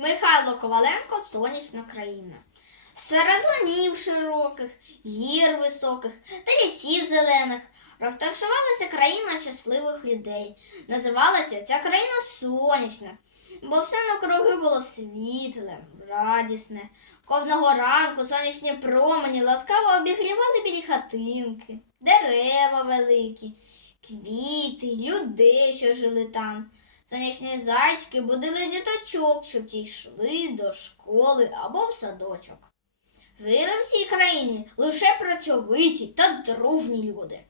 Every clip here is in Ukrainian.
Михайло Коваленко Сонячна країна. Серед ланів широких, гір високих та лісів зелених розташувалася країна щасливих людей. Називалася ця країна сонячна, бо все навкруги було світле, радісне. Кожного ранку сонячні промені ласкаво обігрівали білі хатинки, дерева великі, квіти, людей, що жили там. Сонячні зайчики будили діточок, щоб ті йшли до школи або в садочок. Жили в цій країні лише працьовиті та дружні люди.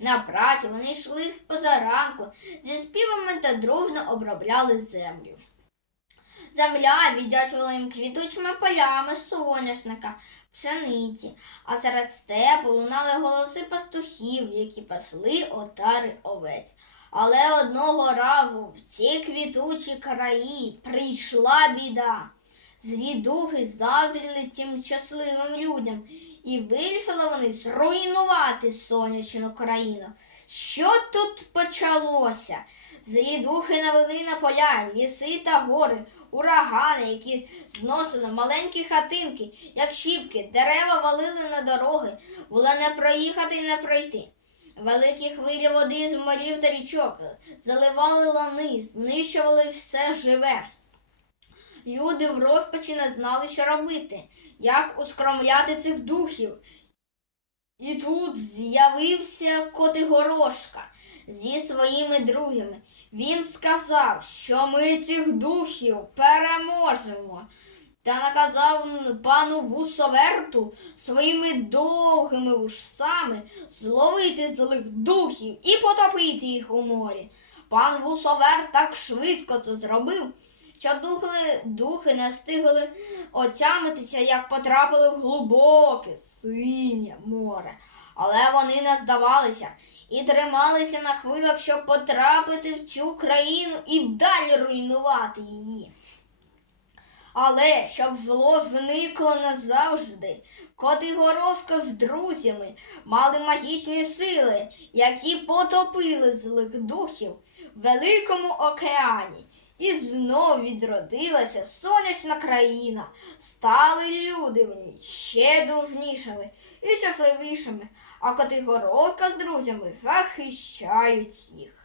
На праці вони йшли з позаранку, зі співами та дружно обробляли землю. Земля віддячувала їм квітучими полями соняшника, пшениці, а серед степу лунали голоси пастухів, які пасли отари овець. Але одного разу в ці квітучі краї прийшла біда. Злі духи заздріли цим щасливим людям, і вирішили вони зруйнувати сонячну країну. Що тут почалося? Злі духи навели на поля, ліси та гори, урагани, які зносили маленькі хатинки, як щіпки, дерева валили на дороги, було не проїхати і не пройти. Великі хвилі води з морів та річок заливали лани, знищували все живе. Люди в розпачі не знали, що робити, як ускромляти цих духів. І тут з'явився Котигорошка зі своїми друзями. Він сказав, що ми цих духів переможемо. Та наказав пану Вусоверту своїми довгими вушсами зловити злих духів і потопити їх у морі. Пан Вусоверт так швидко це зробив, що духи, духи не встигли отямитися, як потрапили в глибоке синє море. Але вони не здавалися і трималися на хвилях, щоб потрапити в цю країну і далі руйнувати її. Але щоб зло зникло назавжди, Котигоровська з друзями мали магічні сили, які потопили злих духів в великому океані. І знов відродилася сонячна країна, стали люди в ній ще дружнішими і щасливішими, а Котигоровка з друзями захищають їх.